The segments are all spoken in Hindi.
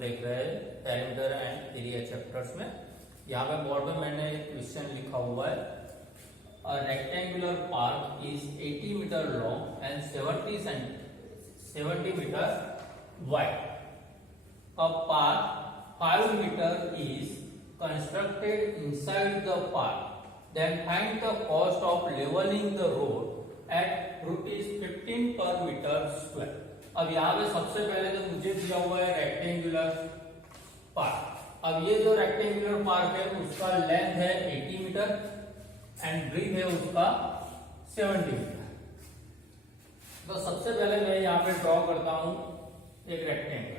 देख रहे हैं पेरीमीटर एंड एरिया चैप्टर्स में। यहाँ पे बोर्ड में मैंने एक क्वेश्चन लिखा हुआ है, a rectangular park is 80 metre long and 70 metre wide. A park 5 metre is constructed inside the park, then find the cost of levelling the road at ₹15 per metre square. अब यहाँ पे सबसे पहले तो मुझे दिया हुआ है रेक्टेंगुलर पार्क। अब ये जो रेक्टेंगुलर पार्क है उसका लेंथ है 80 मीटर एंड ब्रीथ है उसका 70 मीटर। तो सबसे पहले मैं यहाँ पे ड्रॉ करता हूं एक रेक्टेंगल,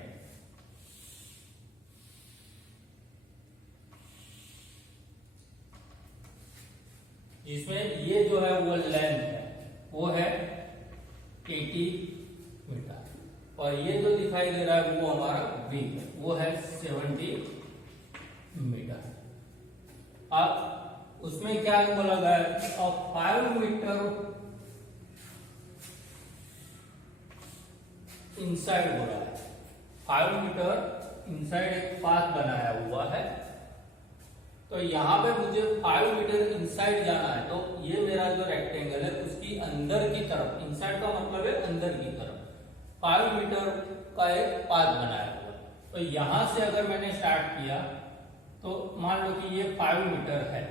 जिसमें ये जो है वो लेंथ है वो है 80 मीटर और ये जो दिखाई दे रहा है वो हमारा ब्रीथ है, वो है 70 मीटर। अब उसमें क्या बोला गया है, अब 5 मीटर इनसाइड बोला है। 5 मीटर इनसाइड एक पाथ बनाया हुआ है, तो यहां पे मुझे 5 मीटर इनसाइड जाना है। तो ये मेरा जो रेक्टेंगल है उसकी अंदर की तरफ, इनसाइड का मतलब है अंदर की तरफ 5 मीटर का एक पाथ बनाया हुआ। तो यहां से अगर मैंने स्टार्ट किया तो मान लो कि ये 5 मीटर है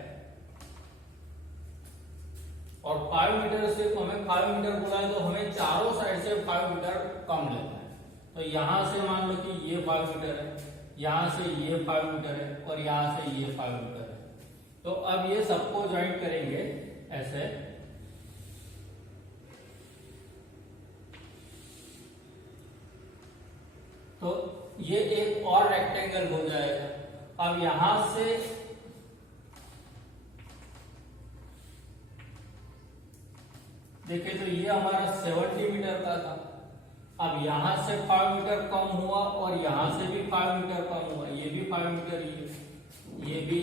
और 5 मीटर से तो हमें 5 मीटर बोला है, तो हमें चारों साइड से 5 मीटर कम लेना है। तो यहां से मान लो कि ये 5 मीटर है, यहां से ये 5 मीटर है और यहां से ये 5 मीटर है। तो अब ये सबको ज्वाइंट करेंगे ऐसे, तो ये एक और रेक्टेंगल हो जाएगा। अब यहां से देखिए तो ये हमारा 70 मीटर का था। अब यहां से 5 मीटर कम हुआ और यहां से भी 5 मीटर कम हुआ, ये भी 5 मीटर, ये भी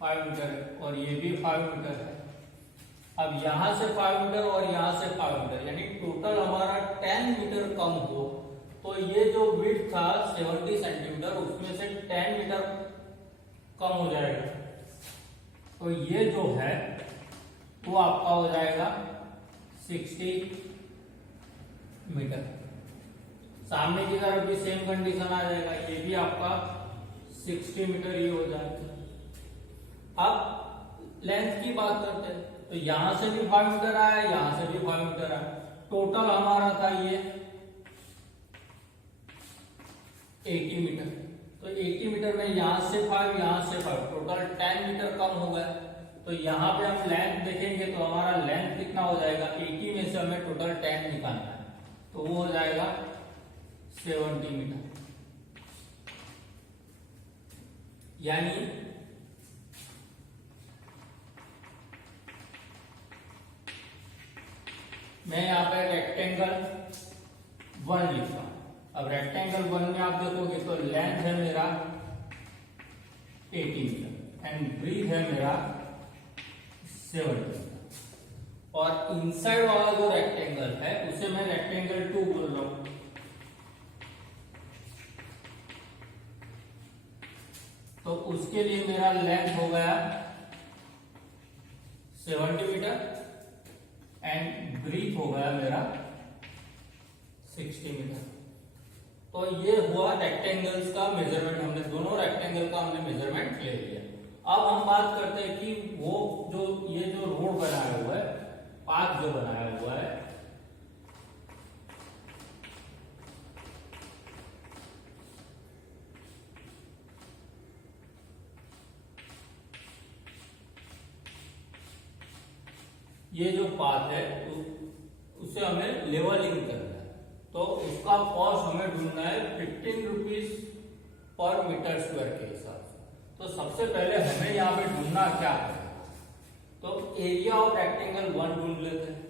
5 मीटर है और ये भी 5 मीटर है। अब यहां से 5 मीटर और यहां से 5 मीटर, यानी टोटल हमारा 10 मीटर कम हो, तो ये जो विड्थ था 70 सेंटीमीटर, उसमें से 10 मीटर कम हो जाएगा। तो ये जो है वो आपका हो जाएगा 60 मीटर। सामने की तरफ भी सेम कंडीशन आ जाएगा, ये भी आपका 60 मीटर ही हो जाएगा। अब लेंथ की बात करते हैं, तो यहां से भी 5 मीटर आया, यहां से भी 5 मीटर आया। टोटल हमारा था ये 80 मीटर। तो 80 मीटर में यहां से 5, यहां से 5, टोटल 10 मीटर कम हो गया। तो यहां पे हम लेंथ देखेंगे तो हमारा लेंथ कितना हो जाएगा, 80 में से हमें टोटल 10 निकालना है, तो वो हो जाएगा 70 मीटर। यानी मैं यहां पे रेक्टेंगल 1 लिखता हूं। अब रेक्टेंगल 1 में आप देखोगे तो लेंथ है मेरा 80 मीटर एंड ब्रीथ है मेरा 70 मीटर। और इनसाइड वाला जो रेक्टेंगल है उसे मैं रेक्टेंगल 2 बोल रहा हूं। तो उसके लिए मेरा लेंथ हो गया 70 मीटर एंड ब्रीथ हो गया मेरा 60 मीटर। तो ये हुआ रेक्टेंगल्स का मेजरमेंट, हमने दोनों रेक्टेंगल का हमने मेजरमेंट ले लिया। अब हम बात करते हैं कि वो जो ये जो रोड बनाया हुआ है, पाथ जो बनाया हुआ है, ये जो पाथ है उसे हमें लेवलिंग करना है। तो उसका कॉस्ट हमें ढूंढना है 15 रुपीज पर मीटर स्क्वायर के हिसाब से। तो सबसे पहले हमें यहाँ पे ढूंढना क्या है, तो एरिया ऑफ रेक्टेंगल 1 ढूंढ लेते हैं।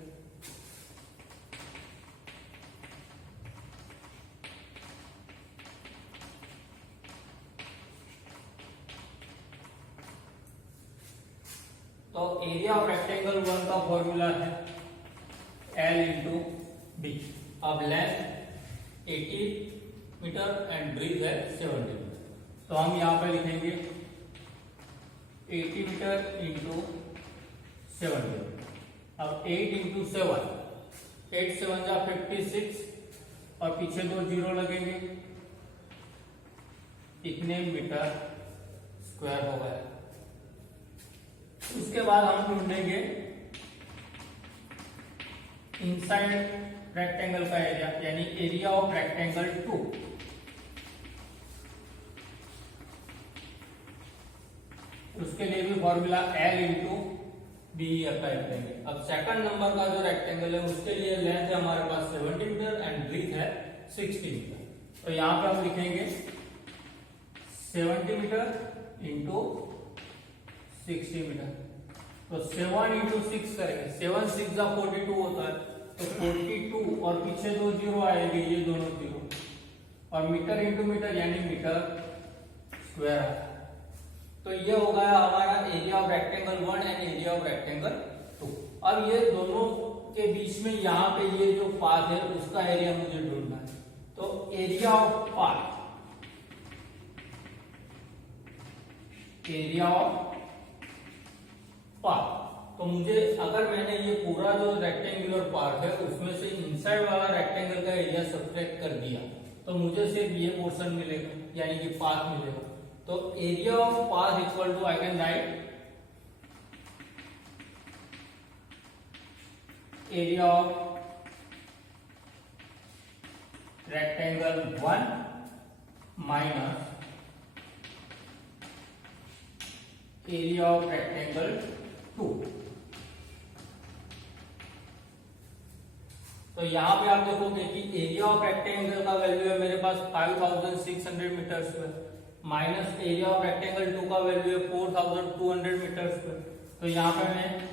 तो एरिया ऑफ रेक्टेंगल 1 का फॉर्मूला है L इंटू बी। अब लेंथ 80 मीटर एंड ब्रीथ है 70 मीटर। तो हम यहाँ पे लिखेंगे 80 मीटर इंटू 70। अब 8 इंटू 7, 8 7 जा 56 और पीछे 2 जीरो लगेंगे, इतने मीटर स्क्वायर हो गया। उसके बाद हम ढूंढेंगे इनसाइड रेक्टेंगल का एरिया, यानी एरिया ऑफ रेक्टेंगल 2। उसके लिए भी formula L into B apply करेंगे। अब सेकंड नंबर का जो रेक्टेंगल है उसके लिए लेंथ है हमारे पास 70 मीटर एंड ब्रीथ है 60 मीटर। तो यहां पे हम लिखेंगे 70 मीटर इंटू 60 मीटर। तो 7 इंटू 6 करेंगे, 7 6 जा 42 होता है, तो 42 और पीछे 2 जीरो आएंगे, ये दोनों जीरो, और मीटर इंटू मीटर यानी मीटर स्क्वायर है। तो ये हो गया हमारा area of rectangle 1 and area of rectangle 2। अब ये दोनों के बीच में यहाँ पे ये जो पाथ है उसका एरिया मुझे ढूंढना है। तो area of path, area of path, तो मुझे अगर मैंने ये पूरा जो रेक्टेंगुलर पार्ट है उसमें से इनसाइड वाला रेक्टेंगल का एरिया सब्ट्रैक्ट कर दिया तो मुझे सिर्फ ये पोर्शन मिलेगा, यानी कि पाथ मिलेगा। तो area of path equal to, I can write area of rectangle 1 minus area of rectangle 2। तो यहां पे आप देखोगे कि एरिया ऑफ रेक्टेंगल का वैल्यू है मेरे पास 5600 metre square, minus area of rectangle 2 का वैल्यू है 4200 मीटर स्क्वायर। तो यहाँ पे मैं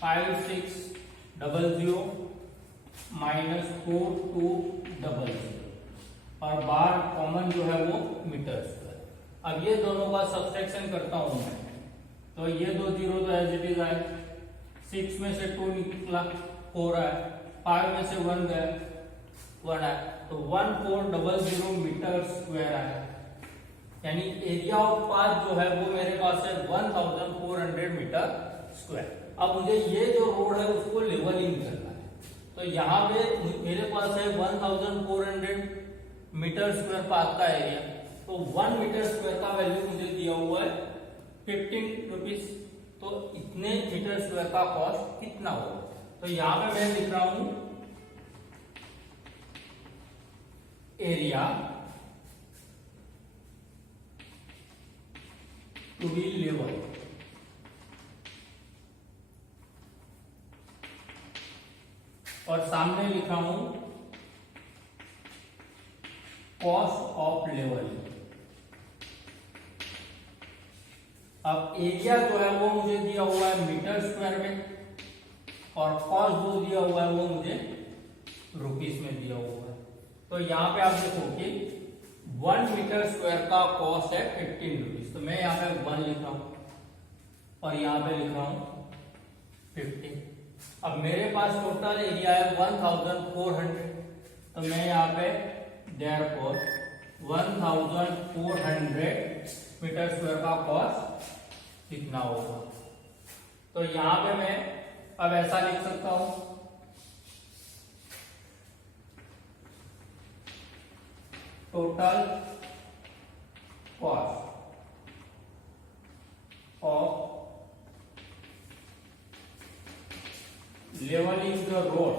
5600 माइनस 4200 और बार कॉमन जो है वो मीटर स्क्वायर। अब ये दोनों का सब्ट्रैक्शन करता हूं मैं, तो ये 2 जीरो तो एज इट इज आए, 6 में से 2 निकला 4 आया, 5 में से 1 गया 1 आया, तो 1400 मीटर स्क्वायर आया। यानी एरिया ऑफ पाथ जो है वो मेरे पास है 1400 मीटर स्क्वायर। अब मुझे ये जो रोड है उसको लेवलिंग करना है, तो यहाँ पे मेरे पास है 1400 मीटर स्क्वायर पाथ का एरिया। तो 1 मीटर स्क्वायर का वैल्यू मुझे दिया हुआ है 15 रुपीज। तो इतने मीटर स्क्वायर का कॉस्ट कितना होगा? तो यहाँ पे मैं लिख रहा हूं एरिया टू बी लेवल, और सामने लिखा हूं कॉस्ट ऑफ लेवलिंग। अब एरिया जो है वो मुझे दिया हुआ है मीटर स्क्वायर में, और कॉस्ट जो दिया हुआ है वो मुझे रुपीस में दिया हुआ है। तो यहाँ पे आप देखो कि 1 मीटर स्क्वायर का कॉस्ट है 15 रुपीज। तो मैं यहाँ पे 1 लिख रहा हूं और यहाँ पे लिख रहा हूं 15। अब मेरे पास टोटल एरिया है 1400, तो मैं यहाँ पे देयरफॉर 1400 मीटर स्क्वायर का कॉस्ट कितना होगा। तो यहाँ पे मैं अब ऐसा लिख सकता हूं, total cost of leveling the road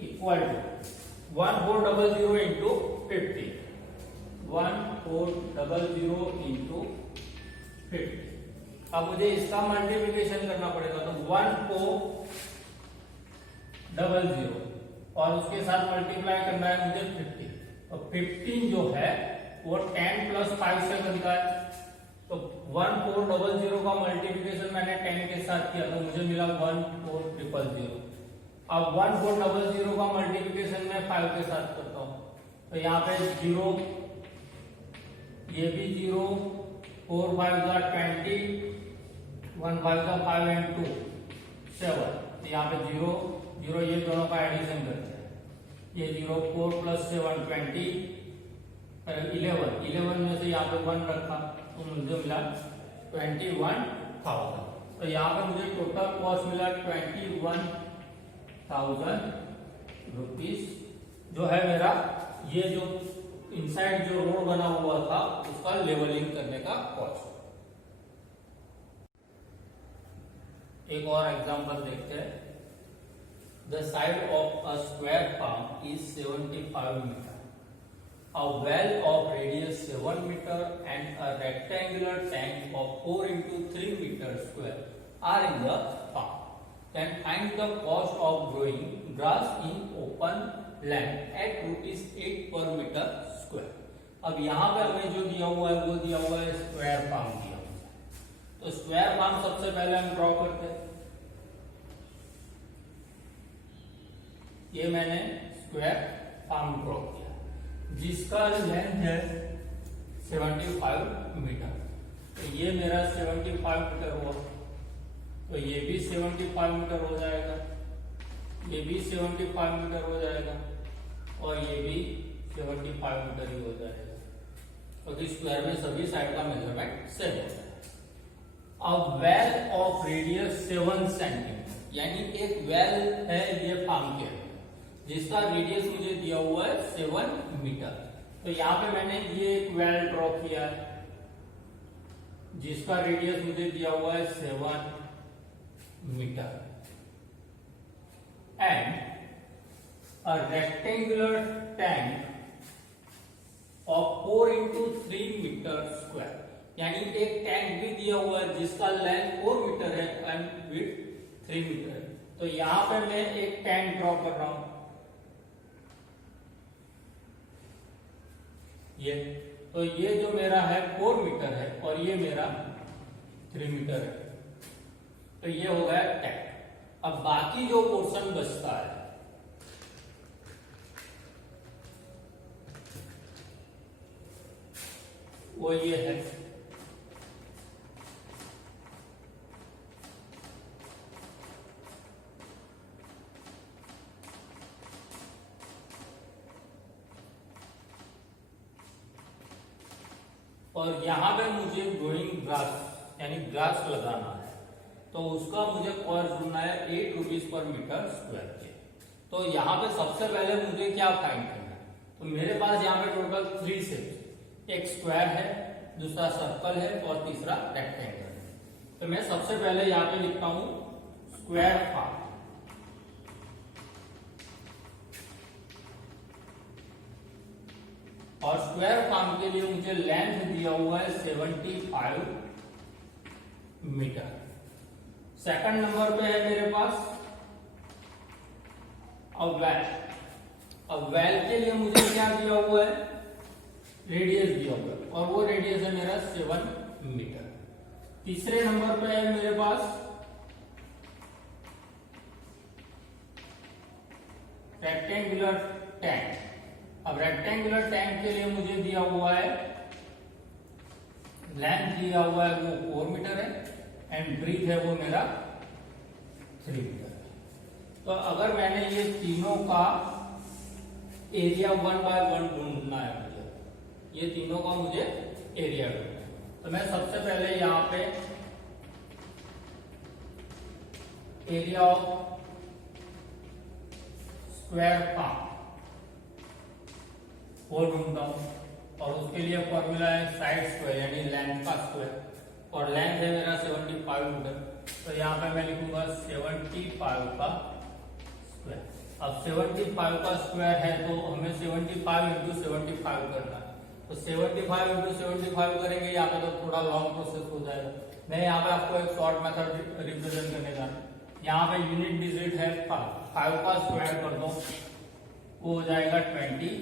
equal to 1400 into 50, 1400 into 50। अब मुझे इसका मल्टीप्लिकेशन करना पड़ेगा, तो 1400 और उसके साथ मल्टीप्लाई करना है मुझे 50। तो 15 जो है वो 10 + 5 से बनता है। तो 1400 का मल्टीप्लिकेशन मैंने 10 के साथ किया तो मुझे मिला 14000। अब 1400 का मल्टीप्लिकेशन मैं 5 के साथ करता हूं, तो यहाँ पे 0, ये भी 0, 4 5 20, 1 5 5 and 2 7। तो यहाँ पे 0 0, ये दोनों का एडिशन करते हैं ये 0 4 + 7 20 11 में से यहाँ पे 1 रखा तो मुझे मिला 21,000। तो यहाँ पे मुझे टोटल कॉस्ट मिला 21,000 रुपीज, जो है मेरा ये जो इनसाइड जो रोड बना हुआ था उसका लेवलिंग करने का कॉस्ट। एक और एग्जांपल देखते हैं। The side of a square farm is 75 metre. A well of radius 7 meter and a rectangular tank of 4 into 3 meter square are in the farm. Then find the cost of growing grass in open land at ₹8 per meter square. अब यहाँ पे हमें जो दिया हुआ है वो दिया हुआ है स्क्वायर फार्म दिया हुआ है। तो स्क्वायर फार्म सबसे पहले हम ड्रॉ करते हैं। ये मैंने स्क्वायर फार्म ड्रॉ किया जिसका लेंथ है 75 मीटर। तो ये मेरा 75 मीटर हुआ, तो ये भी 75 मीटर हो जाएगा, ये भी 75 मीटर हो जाएगा और ये भी 75 मीटर ही हो जाएगा, क्योंकि स्क्वायर में सभी साइड का मेजरमेंट सेम होता है। अब वेल ऑफ रेडियस 7 सेंटीमीटर, यानी एक वेल है ये फार्म के जिसका रेडियस मुझे दिया हुआ है 7 मीटर। तो यहाँ पे मैंने ये एक वेल ड्रॉ किया है जिसका रेडियस मुझे दिया हुआ है 7 metre and a rectangular tank of 4 into 3 metre square, यानी एक टैंक भी दिया हुआ है जिसका लेंथ 4 मीटर है एंड विड्थ 3 मीटर है। तो यहाँ पे मैं एक टैंक ड्रॉ कर रहा हूं, ये तो ये जो मेरा है 4 मीटर है और ये मेरा 3 मीटर है। तो ये हो गया टैंक। अब बाकी जो पोर्शन बचता है वो ये है, और यहां पे मुझे ग्रोइंग ग्रास यानी ग्रास लगाना है, तो उसका मुझे कॉस्ट ढूंढना है 8 रुपीज पर मीटर स्क्वायर के। तो यहाँ पे सबसे पहले मुझे क्या फाइंड करना है, तो मेरे पास यहाँ पे टोटल 3 शेप्स, एक स्क्वायर है, दूसरा सर्कल है और तीसरा रेक्टेंगल है। तो मैं सबसे पहले यहाँ पे लिखता हूं स्क्वायर फार्म। और स्क्वायर फार्म के लिए मुझे लेंथ दिया हुआ है 75 मीटर। सेकंड नंबर पे है मेरे पास अब वेल के लिए मुझे क्या दिया हुआ है, रेडियस दिया हुआ है और वो रेडियस है मेरा 7 मीटर। तीसरे नंबर पे है मेरे पास रेक्टेंगुलर टैंक। अब रेक्टेंगुलर टैंक के लिए मुझे दिया हुआ है, लेंथ दिया हुआ है वो 4 मीटर है एंड ब्रीथ है वो मेरा 3 मीटर है। तो अगर मैंने ये तीनों का एरिया 1/1 ढूंढना है मुझे, ये तीनों का मुझे एरिया ढूंढना है, तो मैं सबसे पहले यहाँ पे एरिया ऑफ स्क्वायर फार्म वो ढूंढता हूं और उसके लिए फॉर्मूला है साइड स्क्वायर यानी लेंथ का स्क्वायर, और लेंथ है मेरा 75 मीटर। तो यहाँ पे मैं लिखूंगा 75 का स्क्वायर। अब 75 का स्क्वायर है तो हमें 75 into 75 करना है, तो 75 into 75 करेंगे, यहाँ पे तो थोड़ा लॉन्ग प्रोसेस हो जाएगा। मैं यहाँ पे आपको एक शॉर्ट मेथड रिप्रेजेंट करने जा रहा हूँ। यहाँ पे यूनिट डिजिट है 5 का स्क्वायर कर दो, वो हो जाएगा 25।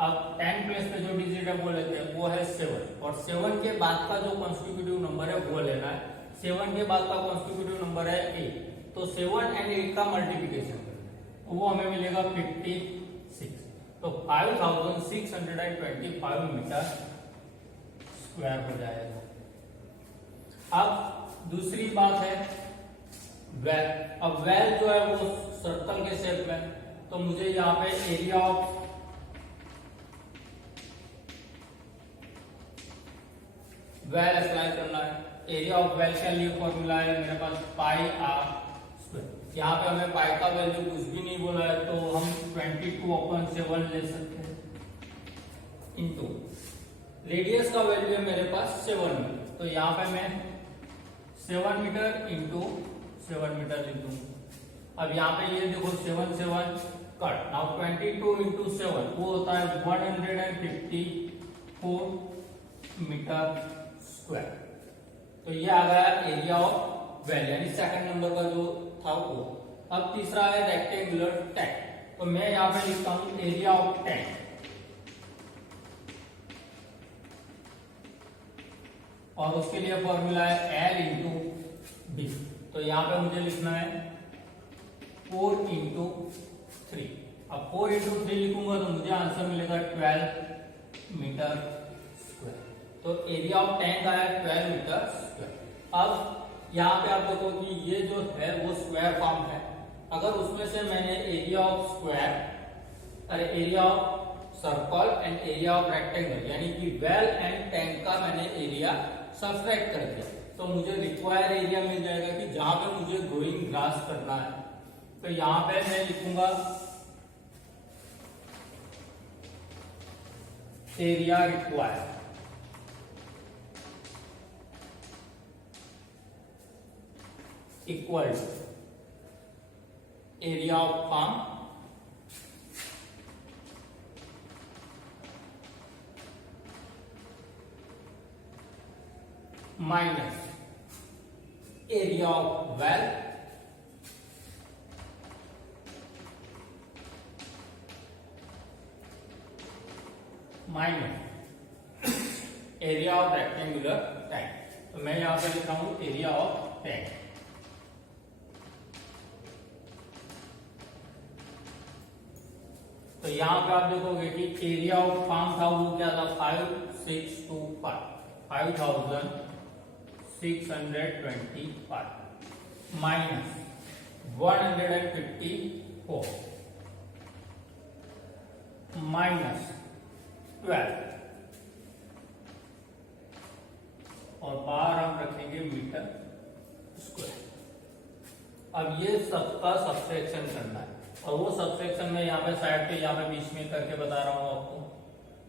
अब 10 प्लेस पे जो डिजिट है वो लेते हैं, वो है 7, और 7 के बाद का जो कॉन्स्टिट्यूटिव नंबर है वो लेना है। 7 के बाद का कॉन्स्टिट्यूटिव नंबर है 8, तो 7 and 8 का मल्टीप्लीकेशन वो हमें मिलेगा 56। तो 5625 मीटर स्क्वायर हो जाएगा। अब दूसरी बात है वेल। अब वेल जो है वो सर्कल के शेप में, तो मुझे यहाँ पे एरिया ऑफ वेल अप्लाई करना है। एरिया ऑफ वेल के लिए फॉर्मूला है मेरे पास पाई आर स्क्वायर। यहाँ पे हमें पाई का वैल्यू कुछ भी नहीं बोला है, तो हम 22/7 ले सकते हैं इंटू रेडियस का वैल्यू है मेरे पास 7 मीटर, तो यहाँ पे मैं 7 मीटर इंटू 7 मीटर लिख दूंगा। अब यहाँ पे ये देखो 7 7 कट, नाउ 22 इंटू 7 वो होता है 154 मीटर स्क्वायर। तो ये आ गया एरिया ऑफ वेल, यानी सेकंड नंबर का जो था वो। अब तीसरा है रेक्टेंगुलर टैंक, तो मैं यहाँ पे लिखता हूं एरिया ऑफ टैंक, और उसके लिए फॉर्मूला है L इंटू बी। तो यहाँ पे मुझे लिखना है 4 इंटू 3। अब 4 इंटू 3 लिखूंगा तो मुझे आंसर मिलेगा 12 मीटर स्क्वायर। तो एरिया ऑफ टैंक आया 12 मीटर स्क्वायर। अब यहाँ पे आप देखो कि ये जो है वो स्क्वायर फॉर्म है। अगर उसमें से मैंने एरिया ऑफ स्क्वायर, अरे area of circle and area of rectangle, यानी कि वेल एंड टैंक का मैंने एरिया सब्ट्रैक्ट कर दिया, तो मुझे रिक्वायर्ड एरिया मिल जाएगा कि जहां पे मुझे ग्रोइंग ग्रास करना है। तो यहाँ पे मैं लिखूंगा area required equal area of farm minus area of well minus area of rectangular tank. तो मैं यहां पे लिखा हूं एरिया ऑफ टैंक। तो यहां पे आप देखोगे कि एरिया ऑफ फार्म था वो क्या था 5625 5625 माइनस 154 माइनस 12 और बाहर हम रखेंगे मीटर स्क्वायर। अब ये सबका सब्ट्रैक्शन करना है, और वो सब्ट्रैक्शन में यहाँ पे साइड पे यहाँ पे बीच में करके बता रहा हूं आपको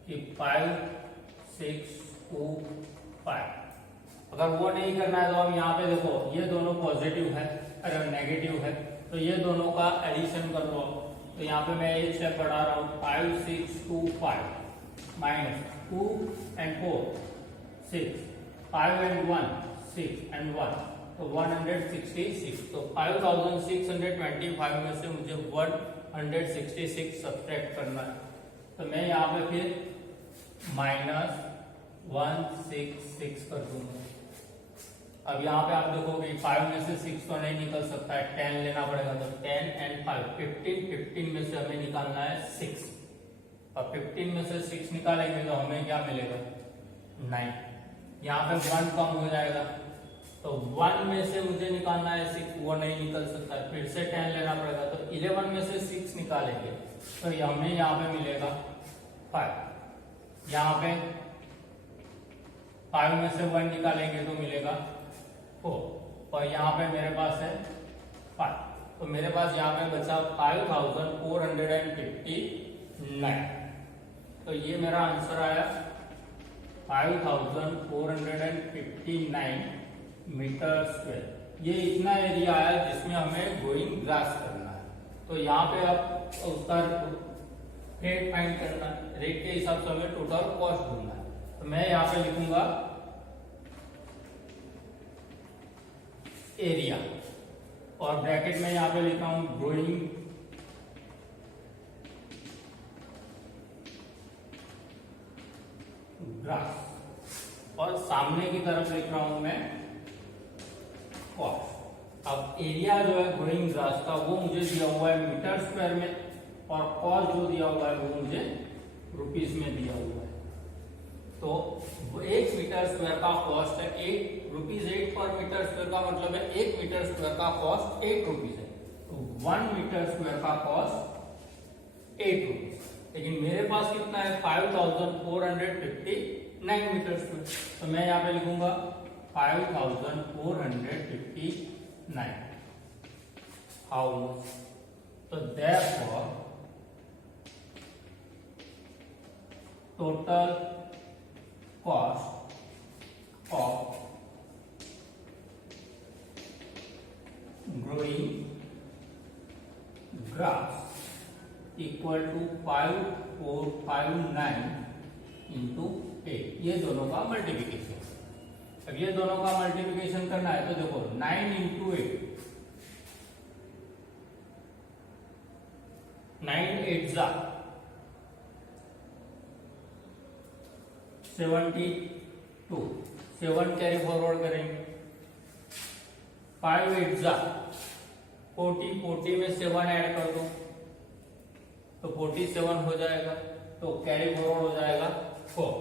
कि 5625। अगर वो नहीं करना है तो अब यहाँ पे देखो ये दोनों पॉजिटिव है, अरे नेगेटिव है, तो ये दोनों का एडिशन कर लो। तो यहाँ पे मैं एक स्टेप बढ़ा रहा हूँ 5625 माइनस 2 and 4 6 5 and 1 6 and 1 तो 166। तो 5625 में से मुझे 166 सब्ट्रैक्ट करना है। तो मैं यहाँ पे फिर माइनस 166 कर दूंगा। अब यहाँ पे आप देखोगे 5 में से 6 तो नहीं निकल सकता है, 10 लेना पड़ेगा। तो 10 and 5 15 में से हमें निकालना है 6, और 15 में से 6 निकालेंगे तो हमें क्या मिलेगा 9। यहाँ पे 1 कम हो जाएगा, तो 1 में से मुझे निकालना है 6, वो नहीं निकल सकता है, फिर से 10 लेना पड़ेगा। तो 11 में से 6 निकालेंगे तो हमें यहाँ पे मिलेगा 5। यहाँ पे 5 में से 1 निकालेंगे तो मिलेगा 4, और यहाँ पे मेरे पास है 5। तो मेरे पास यहाँ पे बचा 5459। तो ये मेरा आंसर आया 5459 मीटर स्क्वायर। ये इतना एरिया आया जिसमें हमें ग्रोइंग ग्रास करना है। तो यहाँ पे अब उसका रेट फाइंड करना है, रेट के हिसाब से हमें टोटल कॉस्ट ढूंढना है। तो मैं यहाँ पे लिखूंगा एरिया, और ब्रैकेट में यहाँ पे लिखा हूं ग्रोइंग ग्रास, और सामने की तरफ लिख रहा हूं मैं कॉस्ट। अब एरिया जो है ग्रोइंग ग्रास का वो मुझे दिया हुआ है मीटर स्क्वायर में, और कॉस्ट जो दिया हुआ है वो मुझे रुपीस में दिया हुआ है। तो 1 मीटर स्क्वायर का कॉस्ट है 8 रुपीज। 8 पर मीटर स्क्वायर का मतलब है 1 मीटर स्क्वायर का कॉस्ट 8 रुपीज है। तो 1 मीटर स्क्वायर का कॉस्ट 8 रुपीज। लेकिन मेरे पास कितना है 5459 मीटर स्क्वायर, तो मैं यहाँ पे लिखूंगा 5459 हाउ मच। तो therefore total cost of growing grass equal to 5459 into 8। ये दोनों का मल्टीप्लिकेशन। अब ये दोनों का मल्टीप्लिकेशन करना है तो देखो 9 into 8, 9 8 जा 72, 7 कैरी फॉरवर्ड करेंगे, 5 8 जा 40, 40 में 7 ऐड कर दो तो 47 हो जाएगा, तो कैरी फॉरवर्ड हो जाएगा 4,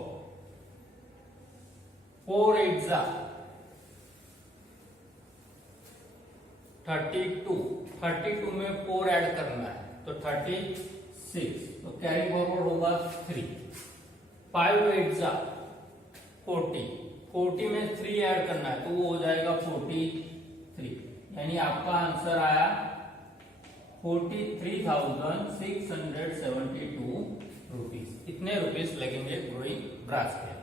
4 8 जा 32, 32 में 4 ऐड करना है तो 36, तो कैरी फॉरवर्ड होगा 3, 5 8 जा 40, 40 में 3 ऐड करना है तो वो हो जाएगा 43, यानी आपका आंसर आया 43,672 रुपीज। इतने रुपीज लगेंगे ग्रोइंग ग्रास के।